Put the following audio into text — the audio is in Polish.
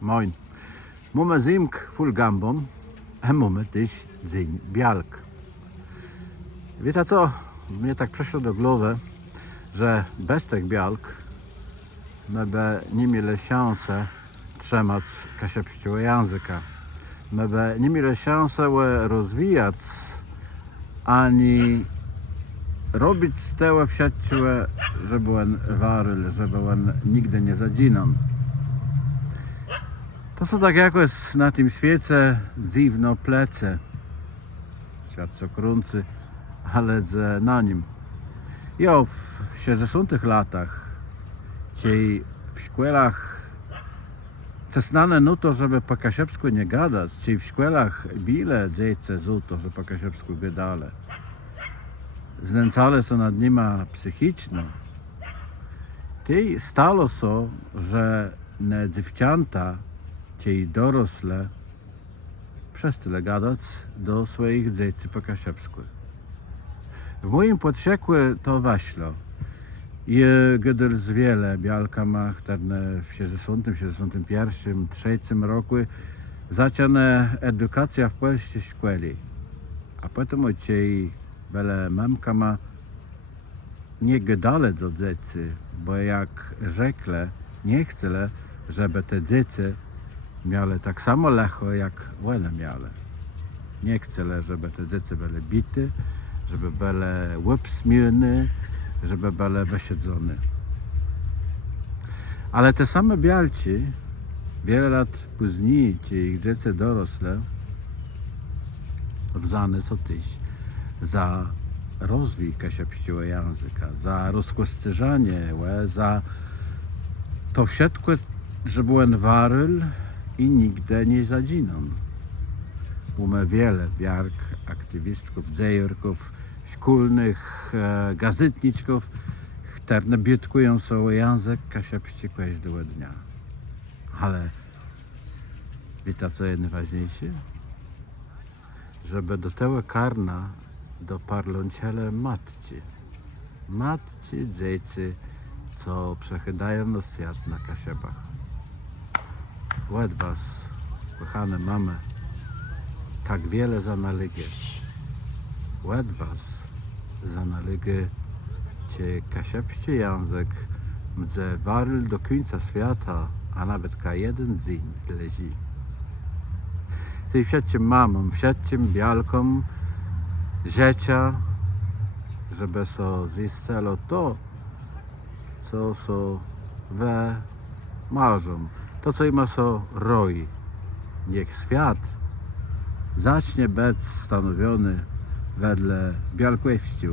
Moin. Mamy zimk full gambon, a mamy też dzień bialk. Wiecie co? Mnie tak przeszło do głowy, że bez tych bialk my by nie mieli szansy trzymać kasiepściego języka. My by nie mieli szansy rozwijać ani robić z tego w sieci, żeby on waryl, żeby on nigdy nie zaginął. To są tak jakoś na tym świecie dziwno plece. Świat co krący, ale na nim. Ja w 60 latach, kiedy w szkołach cesnane no to, żeby po kasiepsku nie gadać, czyli w szkołach bile dzieci za to, że po kasiepsku gadale. Znęcale są nad nimi psychicznie. Tej stało się, że dziewczęta, ci dorosłe, przestali gadać do swoich dzieci po kasiepsku. W moim podsieku to weszło. I gdy z wiele bialka ma w 60, 61, 3 roku zaczęła edukacja w polskiej szkole. A potem ci wiele mamka ma nie gadali do dzieci, bo jak rzekle, nie chcę, żeby te dzieci miały tak samo lecho, jak one miały. Nie chcę, żeby te dzieci były bite, żeby były łupsmione, żeby były wysiedzone. Ale te same bialci, wiele lat później, ci ich dzieci dorosłe, wzane są też za rozwój kasiepskiego języka, za rozkostrzeżanie, za to wszystko, żeby on waryl i nigdy nie zaginął. Mamy wiele biark, aktywistów, dziejarków, szkolnych, gazetniczków, które biedkują sobie język kasiepski każdego dnia. Ale wiecie co jest najważniejsze? Żeby do tego karna doparło ciele matki. Matki, dzieci, co przechydają na świat na kasiepach. Ład was, kochane mamy, tak wiele za nalegę. Ład was za nalegę, czy kasiepski język będzie waryl do końca świata, a nawet ka jeden dzień leży. Tej wszystkim mamom, wszystkim bialkom życia, żeby so zistelo to, co so we marzą, to co im so roi. Niech świat zacznie być stanowiony wedle bialkowści.